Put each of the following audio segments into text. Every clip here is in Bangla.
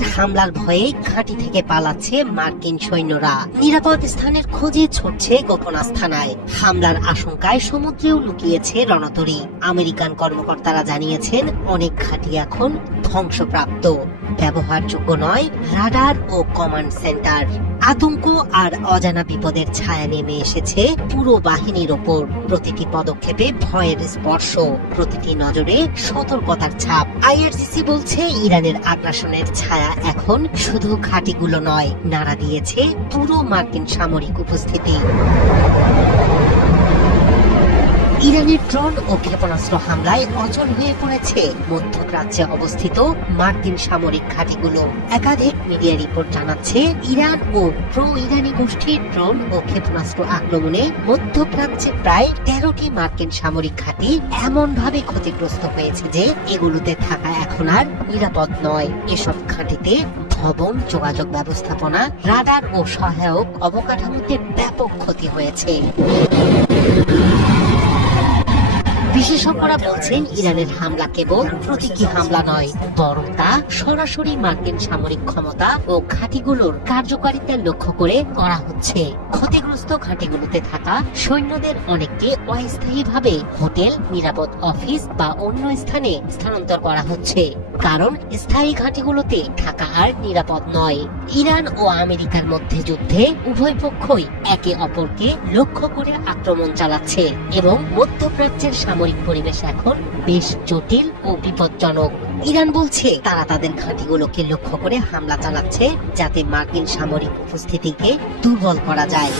ইরানের হামলার ভয়ে ঘাঁটি থেকে পালাচ্ছে মার্কিন সৈন্যরা। নিরাপদ স্থানের খোঁজে ছুটছে গোপন আস্তানায়। হামলার আশঙ্কায় সমুদ্রেও লুকিয়েছে রণতরী। আমেরিকান কর্মকর্তারা জানিয়েছেন অনেক ঘাঁটি এখন ধ্বংসপ্রাপ্ত, ব্যবহারযোগ্য নয় রাডার ও কমান্ড সেন্টার। আতঙ্ক আর অজানা বিপদের ছায়া নেমে এসেছে পুরো বাহিনীর ওপর। প্রতিটি পদক্ষেপে ভয়ের স্পর্শ, প্রতিটি নজরে সতর্কতার ছাপ। আইআরজিসি বলছে ইরানের আগ্রাসনের ছায়া এখন শুধু ঘাঁটিগুলো নয়, নাড়া দিয়েছে পুরো মার্কিন সামরিক উপস্থিতি। ইরানের ড্রোন ও ক্ষেপণাস্ত্র হামলায় অচল হয়ে পড়েছে মধ্যপ্রাচ্যে অবস্থিত মার্কিন সামরিক ঘাঁটিগুলো। একাধিক মিডিয়া রিপোর্ট জানাচ্ছে ইরান ও প্রো ইরানি গোষ্ঠীর ড্রোন ও ক্ষেপণাস্ত্র আক্রমণে মধ্যপ্রাচ্যে প্রায় 13টি মার্কিন সামরিক ঘাঁটি এমন ভাবে ক্ষতিগ্রস্ত হয়েছে যে এগুলোতে থাকা এখন আর নিরাপদ নয়। এসব ঘাঁটিতে ভবন, যোগাযোগ ব্যবস্থাপনা, রাডার ও সহায়ক অবকাঠামোতে ব্যাপক ক্ষতি হয়েছে। বিশেষজ্ঞরা বলছেন ইরানের হামলা কেবল প্রতীকী হামলা নয়, বরং তা সরাসরি মার্কিন সামরিক ক্ষমতা ও ঘাঁটিগুলোর কার্যকারিতা লক্ষ্য করে করা হচ্ছে। ক্ষতিগ্রস্ত ঘাঁটিগুলোতে থাকা সৈন্যদের অনেককে অস্থায়ীভাবে হোটেল, নিরাপদ অফিস বা অন্য স্থানে স্থানান্তর করা হচ্ছে, কারণ স্থায়ী ঘাঁটিগুলোতে থাকা আর নিরাপদ নয়। ইরান ও আমেরিকার মধ্যে যুদ্ধে উভয় পক্ষই একে অপরকে লক্ষ্য করে আক্রমণ চালাচ্ছে এবং মধ্যপ্রাচ্যের সামরিক পরিবেশ এখন বেশ জটিল ও বিপজ্জনক। ইরান বলছে তারা তাদের ঘাঁটিগুলোকে লক্ষ্য করে হামলা চালাচ্ছে যাতে মার্কিন সামরিক উপস্থিতিকে দুর্বল করা যায়।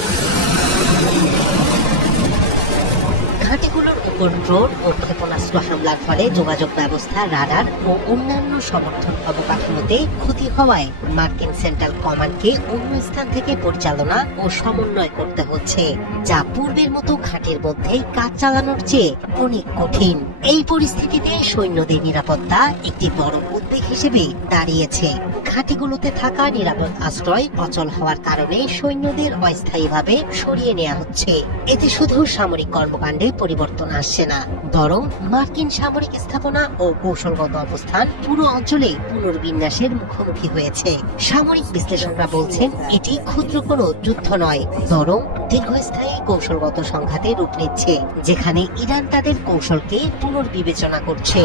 ঘাঁটিগুলোর উপর ড্রোন ও ক্ষেপণাস্ত্র হামলার ফলে যোগাযোগ ব্যবস্থা, রাডার ও অন্যান্য সমর্থন অবকাঠামোতে ক্ষতি হওয়ায় মার্কিন সেন্ট্রাল কমান্ডকে অন্য স্থান থেকে পরিচালনা ও সমন্বয় করতে হচ্ছে, যা পূর্বের মতো ঘাঁটির মধ্যেই কাজ চালানোর চেয়ে অনেক কঠিন। এই পরিস্থিতিতে সৈন্যদের নিরাপত্তা একটি বড় উদ্বেগ হিসেবে দাঁড়িয়েছে। ঘাঁটিগুলোতে থাকা নিরাপদ আশ্রয় অচল হওয়ার কারণে সৈন্যদের অস্থায়ীভাবে সরিয়ে নেওয়া হচ্ছে। এতে শুধু সামরিক কর্মকাণ্ডে পরিবর্তন আসছে না, বরং মার্কিন সামরিক স্থাপনা ও কৌশলগত অবস্থান পুরো অঞ্চলে পুনর্বিন্যাসের মুখোমুখি হয়েছে। সামরিক বিশ্লেষকরা বলছেন এটি ক্ষুদ্র কোনো যুদ্ধ নয়, বরং দীর্ঘস্থায়ী কৌশলগত সংঘাতে রূপ নিচ্ছে, যেখানে ইরান তাদের কৌশলকে পুনর্বিবেচনা করছে।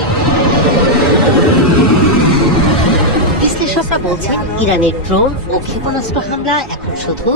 বিশ্লেষকরা বলছেন ইরানের ড্রোন ও ক্ষেপণাস্ত্র হামলা এখন শুধু